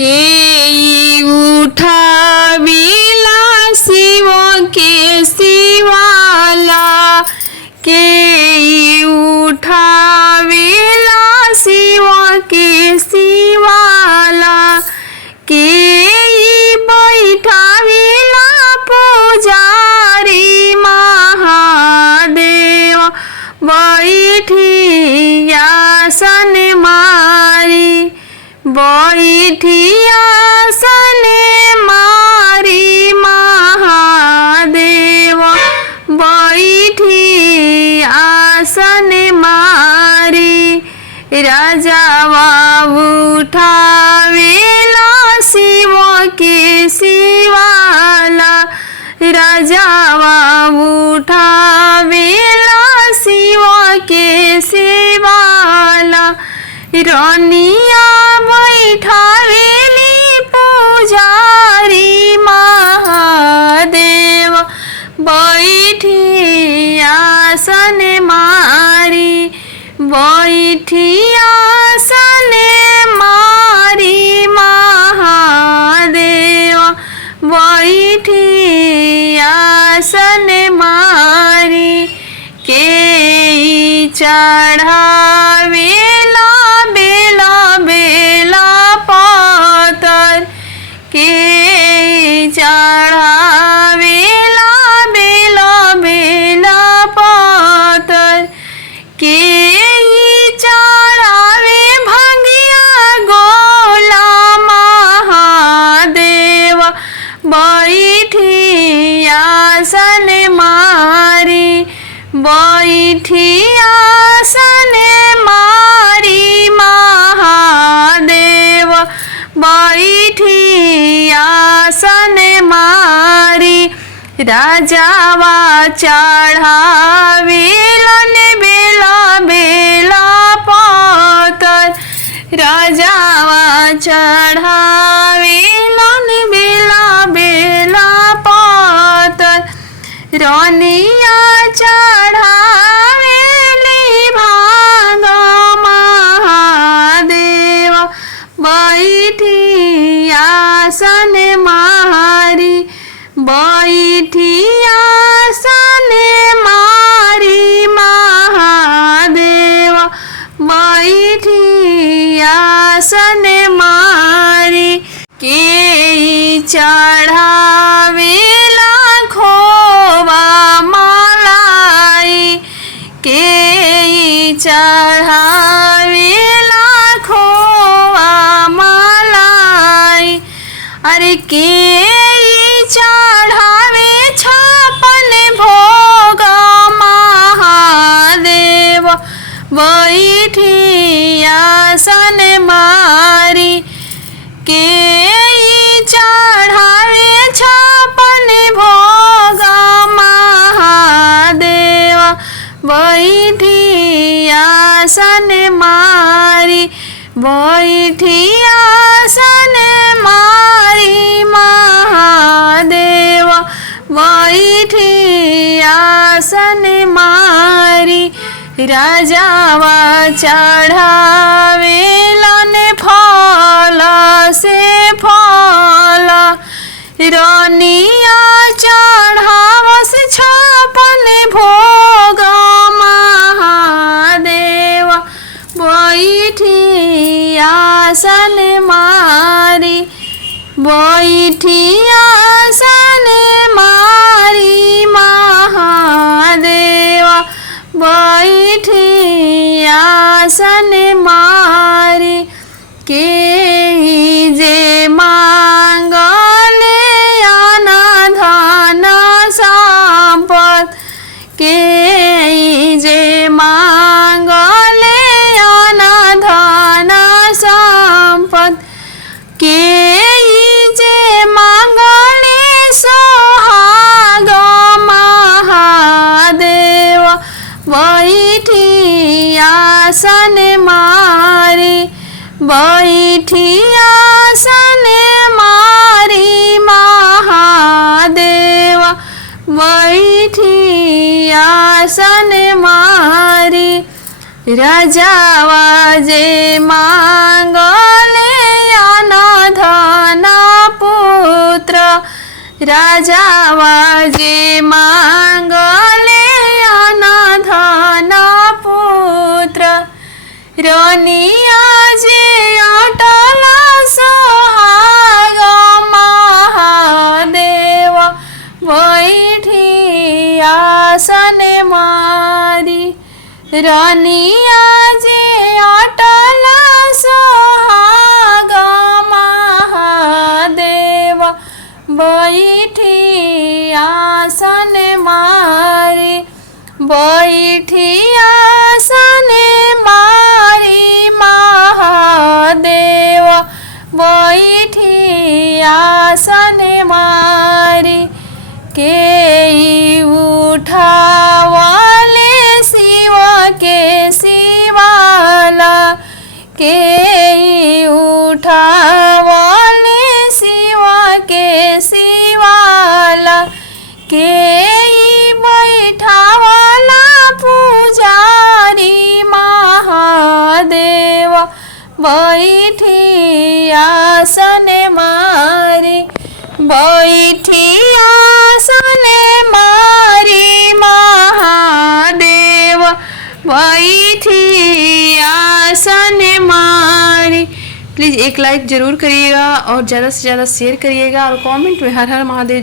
के उठावेला शिव के शिवाला, के उठावेला शिव के शिवाला, के बैठावेला पुजारी महादेव बैठिया सन मारी, बैठिया सन मारी महादेव बैठिया सन मारी। राजावा उठावेला शिव के शिवाला, राजावा उठावेला शिव के शिवाला, रानिया बैठावेली पुजारी महादेव बैठिया सन मारी, बैठिया सन मारी महादेव बैठिया सन मारी। के चढ़ावेला बेला बेला पातर, के चढ़ावेला बेला बेला पातर, के चढ़ावे भंगिया गोला महादेव बैठिया सन मारी, बैठिया सन मारी महादेव बैठिया सन मारी। राजावा चढ़ावेलन बेला बेला पातर, राजावा चढ़ावेलन बेला बेला पातर, रानिया चढ़ावेली भांग महादेव बैठिया सन मारी, बैठिया सन मारी महादेव बैठिया सन मारी। के चढ़ावेला खोवा मलाई, के चढ़ावेला खोवा मलाई, अरे के चढ़ावे छपन भोग महादेव बैठिया सन मारी, के चढ़ावे छपन भोग महादेव बैठिया सन मारी, बैठिया सन मारी महादेव बैठिया सन मारी। राजावा चढ़ावेलन फल से फल, रानिया चढ़ावस छपन भोग महादेव बैठिया सन मारी, बैठिया सन मारी महादेव बैठिया सन मारी। के जे मांगले आना धन संपत, के जे मांगले आना धन संपत, के जे मांगले सोहाग महादेव बैठिया सन मारी, बैठिया सन मारी महादेव बैठिया सन मारी। राजावा जे मांगले अनध राजावा जे मांगले अनाधन पुत्र रनिया जे अटल सोहाग महादेव बैठी आसन मारी रनिया जे अटल सोहाग महादेव बैठी आसन मारी बैठी आसन मारी महादेव बैठी आसन मारी के उठावले शिव के शिवाला के उठावले शिव के शिवाला के बैठावला पुजारी महादेव बैठी आसन मारी बैठी आसन मारी महादेव बैठी आसन मारी। प्लीज़ एक लाइक ज़रूर करिएगा और ज़्यादा से ज़्यादा शेयर करिएगा और कमेंट में हर हर महादेव